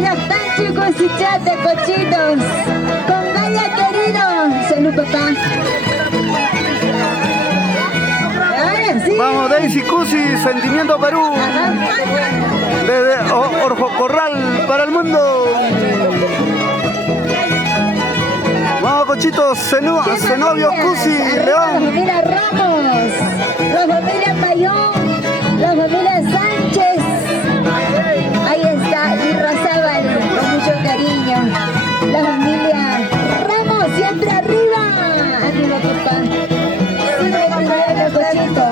Ya están chicos y chat de cochitos. Con Gaya querido. Salud papá. Sí. Vamos, Daisy Cusi, Sentimiento Perú. Ajá. Desde Orjo Corral para el mundo. Vamos, cochitos, Zenobio Cusi, Arriba León. la familia Ramos, la familia Payón, la familia Sánchez. Ahí está, y Razábal, con mucho cariño. La familia Ramos, siempre arriba. Arriba, papá. Siempre primero, cochito.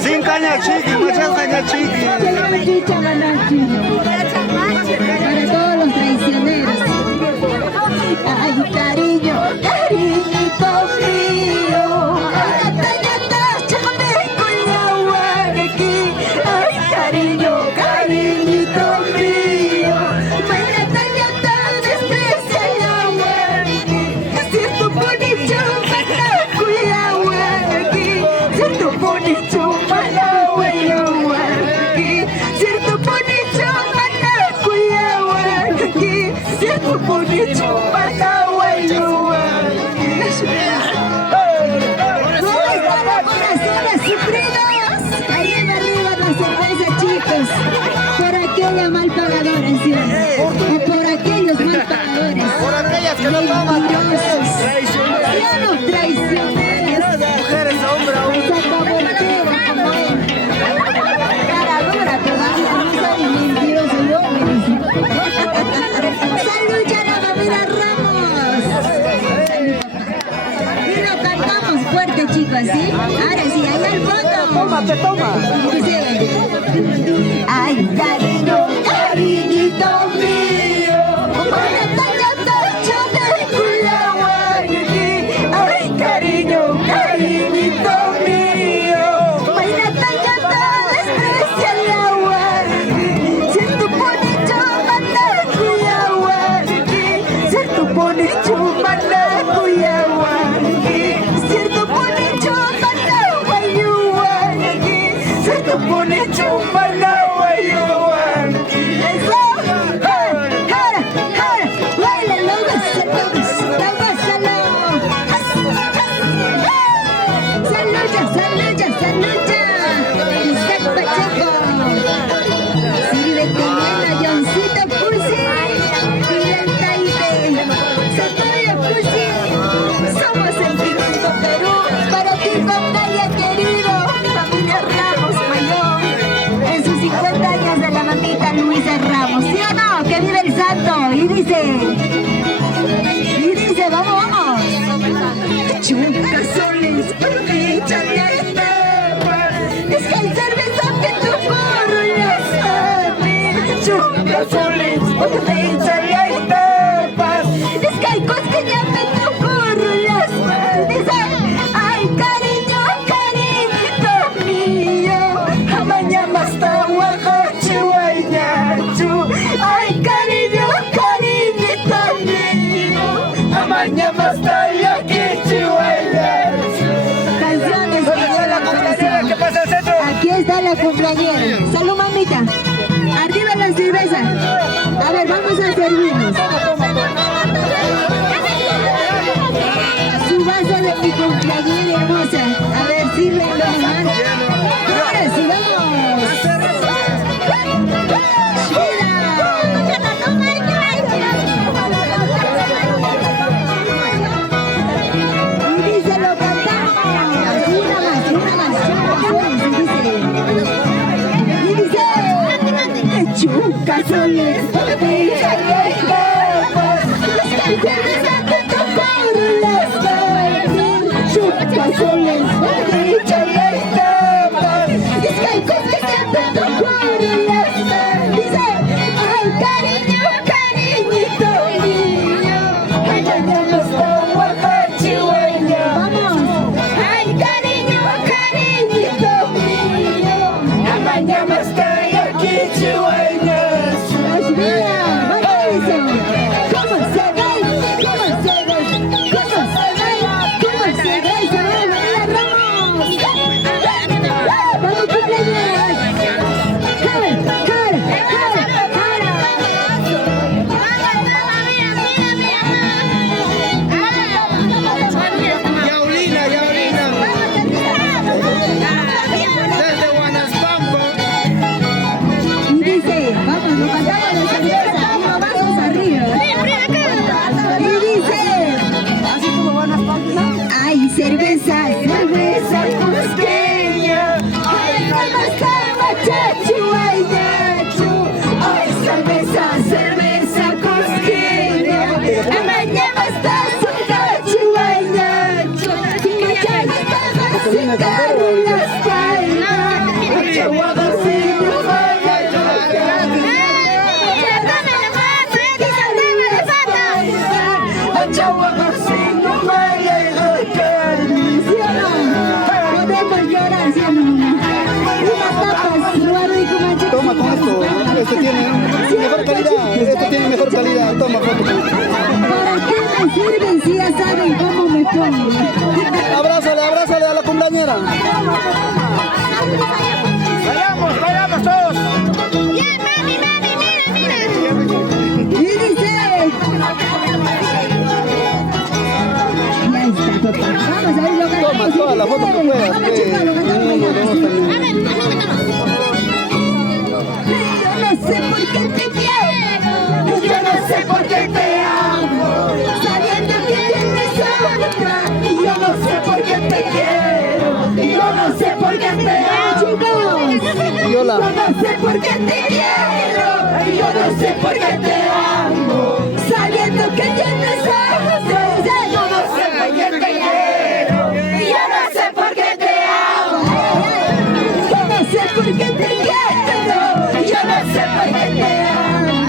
Sin caña chiqui, muchas caña chiqui. Para todos los traicioneros. Ay, cariño, cariñito mío. Ay, cariño, cariñito mío. Desprecia el agua. Si tu bonito, cuidado aquí. Si tu bonito, bonito, ¿dónde están los corazones sufridos? Arriba, arriba la cerveza, chicos. Por aquella mal pagadora, ¿sí? O por aquellos mal pagadores. Por aquellas que no toman. Traicioneros. Traicioneros. Mujeres, hombre, Cara dura, que no sabe mentiroso, ¡salud ya la familia Ramos! Y lo cantamos fuerte, chicos, ¿sí? Ahora sí, allá al fondo. Toma. Dice, ay, cariño, cariñito mío. Ay, cariño, cariñito mío. Desprecia el agua. Si tu bonito manda cuyawa. Si tu bonito manda cuyawa. Si tu bonito manda guayuwa. Si tu bonito manda guayuwa. Eso. Bailalo, gózalo. Salud ya. Isaac Pacheco. Sírvete lleno, Johncito Cusi. Miguel Taide. Zenobio Cusi. Somos Sentimiento Perú. Para ti, con Gaya querido. Familia Ramos Mayón. En sus 50 años de la mamita Luisa Ramos. ¿Sí o no? Que vive el santo. Y dice, vamos. Chunca soles, échale a esta. Es que el cerveza que tu porro ya sabe. Chunca soles, échale a esta. Es que hay cosas que ya me tu porro ya sabe. Dice, ay, cariño, cariñito mío. Mañana hasta Oaxaca, Guaynachu. Ay, cariño, cariñito mío. Mañana hasta aquí está la cumpleañera. Salud, mamita. Arriba la cerveza. A ver, vamos a servirnos. Su vaso de mi cumpleañera hermosa. A ver, sírvenlo nomás. Ahora sí, vamos. Y dice, lo cantamos. Una más. Y dice, cazones, botella y copas. Es que hay cerveza que tocar las manos. Chupasoles, botella y copas. Es que hay cosas que siempre tocar las manos. Dice, ay cariño, cariñito mío, ay mañana está guacachihueña. Vamos. Ay cariño, cariñito mío, ay mañana está aquí chihueñas. Pues mira, ¿cómo se ve? ¿Cómo se ve? ¿Cómo se ve? ¿Cómo se ve? Se ve, María Ramos. Vamos cumpleaños. Yaulina. Desde Guanaspampo. Y dice, vamos, lo cantamos de cerveza, unos vasos arriba. Y dice, Así como Guanaspampo. ay, cerveza cusqueña, ay, cómo está chihuahua. Ay, cerveza cusqueña, ay, mañana está chihuahua. Mañana está sin carro en la espalda. Chihuahua sin podemos llorar, ¿sí o no? Unas tapas, lo Toma con esto. Esto tiene mejor calidad. Toma foto. ¿Para qué me sirven si ya saben cómo me pongo? Abrázale a la cumpleañera. Vayamos todos. Y dice, ya está, total. Vamos a ir lo cantamos. Toma toda la foto que puedas. Vamos, chicos, lo cantamos. Uno, dos, también. Yo no sé por qué te quiero, yo no sé por qué te amo, sabiendo que tienes otra. Yo no sé por qué te quiero, yo no sé por qué te amo, chicos. Yola. Yo no sé por qué te quiero, yo no sé por qué te amo, sabiendo que tienes otra. Yo no sé por qué te quiero, yo no sé por qué te amo. Yo no sé por qué te quiero, yo no sé por qué te amo,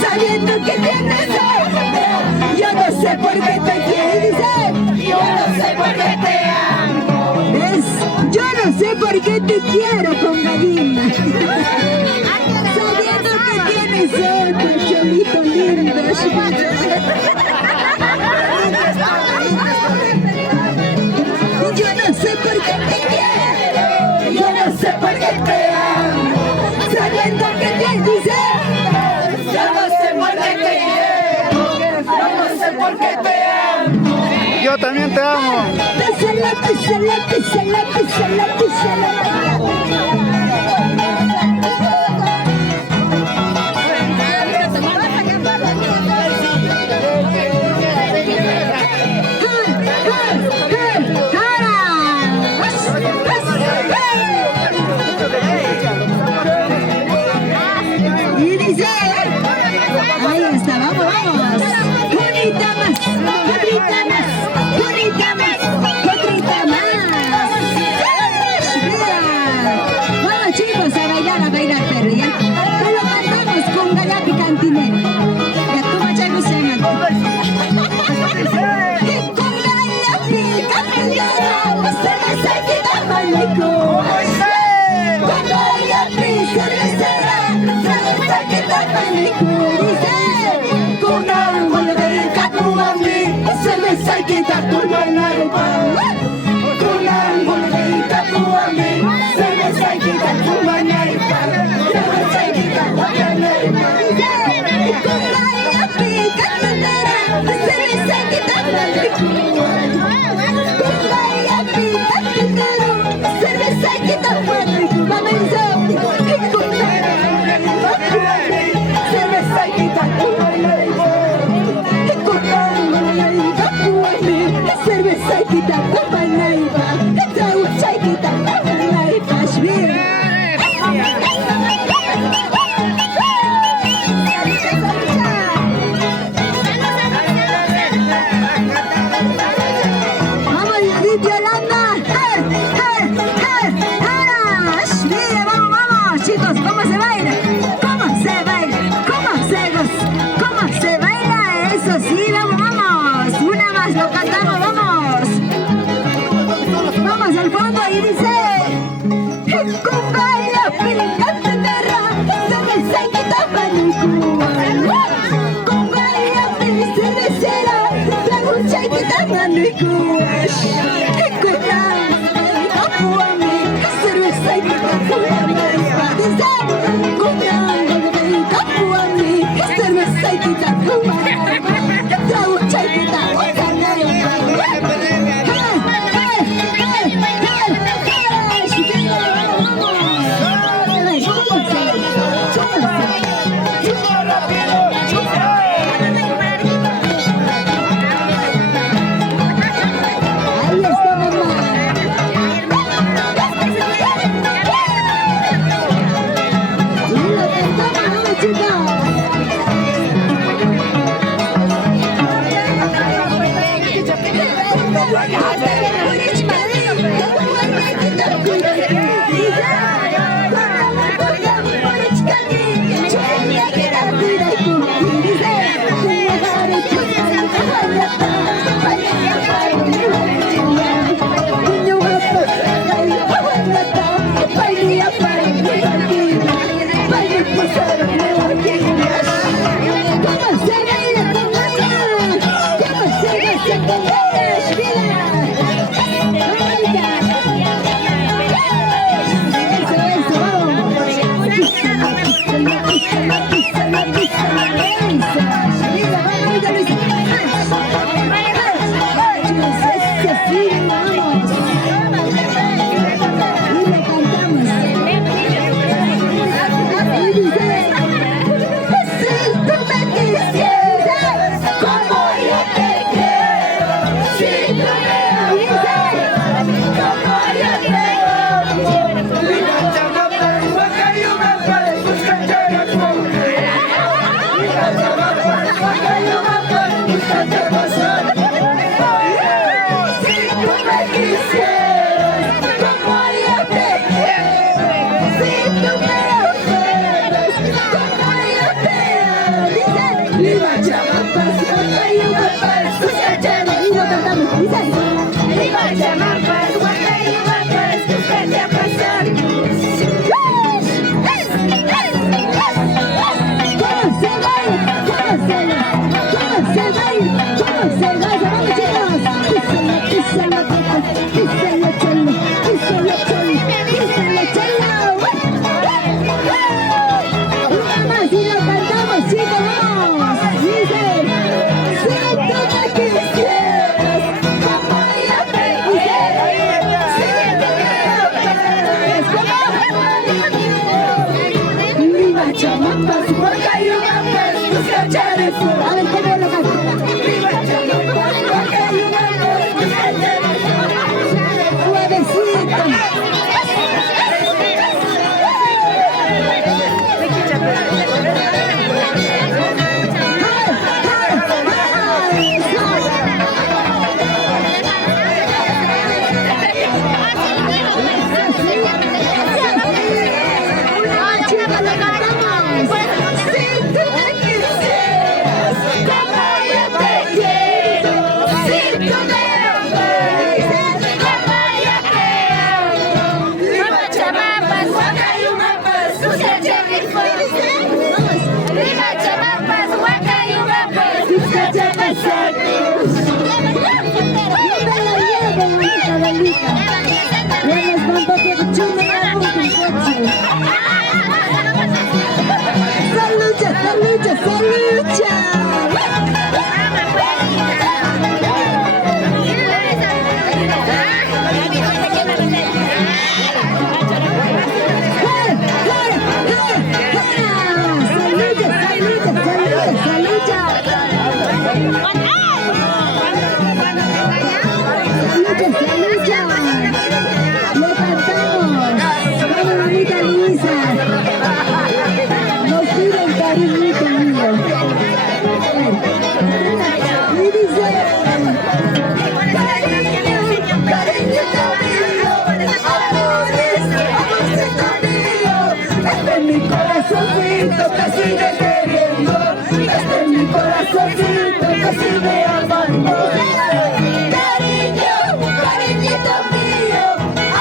sabiendo que tienes otra. Yo no sé por qué te quiero, dice, yo no sé por qué te amo. Es, yo no sé por qué te quiero con gallina, sabiendo que tienes otro, cholito lindo. Yo no sé por qué te quiero, yo no sé por qué te amo, sabiendo que te dice, yo no sé por qué te quiero, yo no sé por qué te amo. Yo también te amo. Y dice, ahí está, vamos. Bonita más. Vamos chicos a bailar perro, ya. Pero lo cantamos con Galapi Cantinero. Ya tú machacos se llaman. Con Galapi Cantinero, cerveza que da malico. Con Galapi cervecera, cerveza que da malico. Dice, con árbol de Capuami, cerveza que da tu malico. Con árbol de Capuami, cerveza que da tu malico. Cerveza que da tu malico. Con Galapi Cantinero, cerveza que da malico. Con Galapi Cantinero, cerveza que da malico. Vamos con cerveza que da tu malico. Cerveza que da tu malico. Cerveza que da tu malico. tú me ofendes como yo te amo. Dice, Lima Chamampas, Guacayumapas, Cuscachana. Y lo cantamos, dice, Lima Chamampas, Guacayumapas, Cuscachapasan. ¿Cómo se baila? ¿Cómo se baila? ¿Cómo se baila? ¿Cómo se baila? Vamos chicos. Písala, písala, cholo, písala, cholo, písala, cholo. Una más y lo cantamos, chicos, vamos. Dice, si tú me quisieras, como yo te quisiera, si tú me ofendes, como Lima Chamampas, Guacayumapas, Cuscachanes. A ver, ¿cómo lo canto? Lima Chamampas, Guacayumapas, Cuscachanes. Suavecito. Salucha, salucha, salucha. Mi corazoncito te sigue queriendo, mi corazoncito te sigue amando. Cariño, cariñito mío,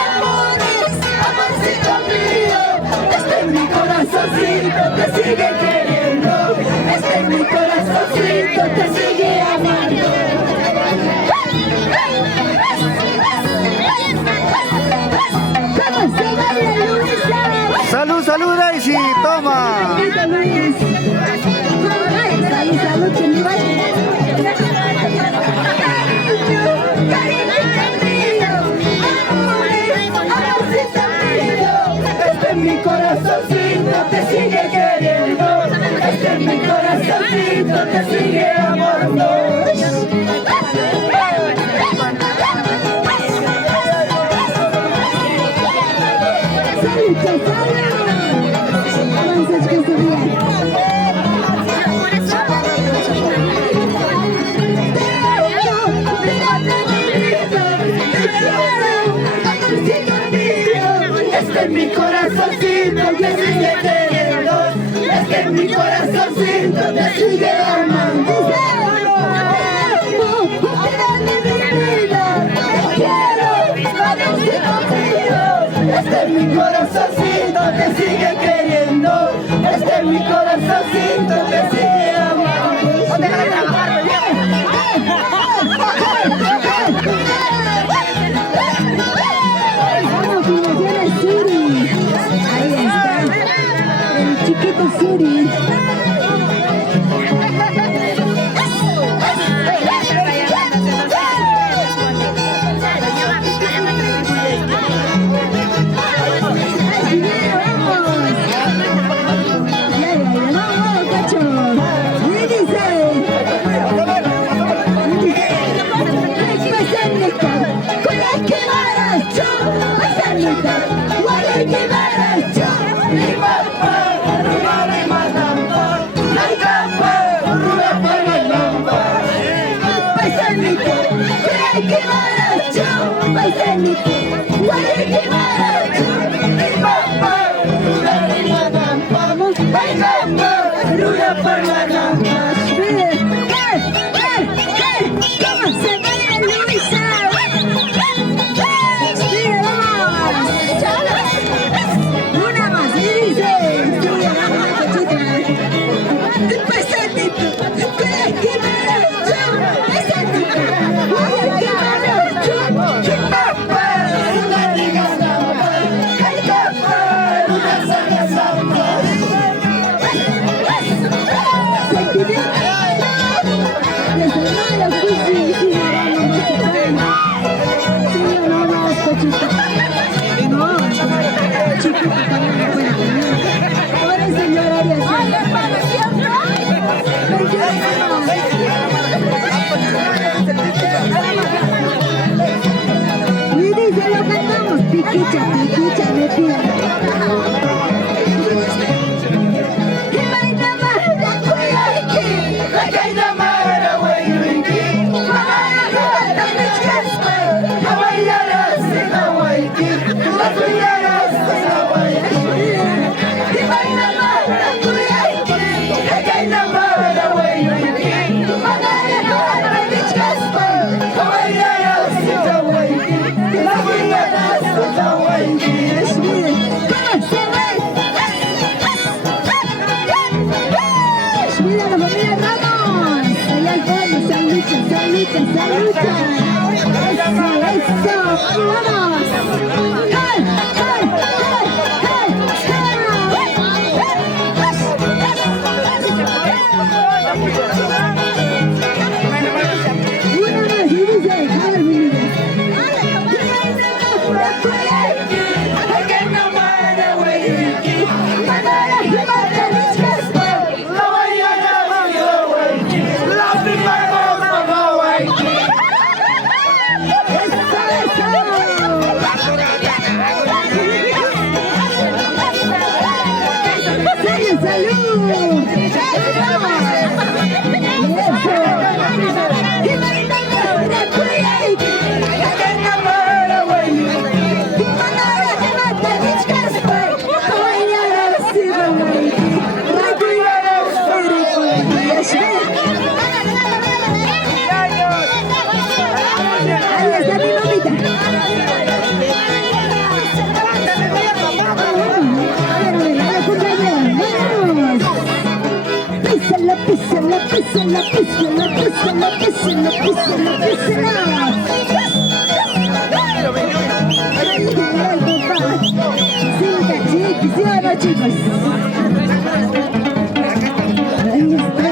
amores, amorcito mío. Mi corazoncito te sigue queriendo, mi corazoncito te sigue amando. ¿Cómo se baila, Luisa? Salud, salud, Daisy, toma. Salud, salud, mi corazoncito te sigue queriendo, mi corazoncito te sigue amando. Mi corazoncito te sigue queriendo, mi corazoncito te sigue amando. Te quiero, amorcito mío. Mi corazoncito te sigue queriendo, mi corazoncito te sigue amando. Ahí está, el chiquito Suri. Paisanito, picha me pide. Himaina mara kuyaki, hakaina mara wayuiki, mahara hata michkaspa, hawaiara sina waiki, hawaiara sina waiki. Himaina mara kuyaki, hakaina mara wayuiki, mahara hata michkaspa, hawaiara sina waiki, hawaiara sina waiki. Mira la familia Ramos, allá al fondo, se lucha, se lucha, se lucha. Eso, vamos. ¡Hey, hey, hey, hey, una más, y dice, a ver, mi niña. Písala, písala, písala, písala, písala, písala, písala, písala. Sí, cachiqui, ¿sí o no, chicos? Ahí está.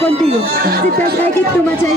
Contigo. Si te has caído, tú me echas